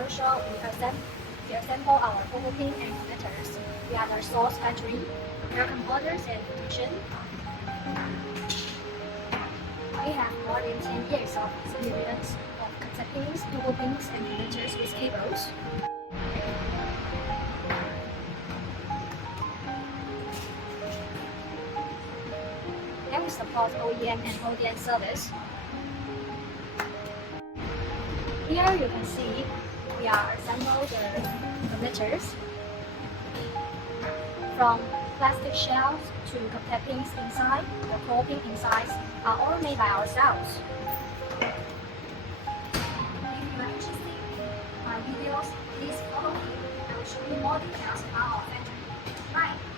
workshop, we assemble our pin and connectors. We are the source factory. Welcome orders and production. We have more than 10 years of experience of connecting pins and connectors with cables. And we support OEM and ODM service. Here you can see we are assemble the connectors from plastic shells to contact pins inside. The core pin insides are all made by ourselves. If you are interested in my videos, please follow me. I will show you more details about our factory. Bye!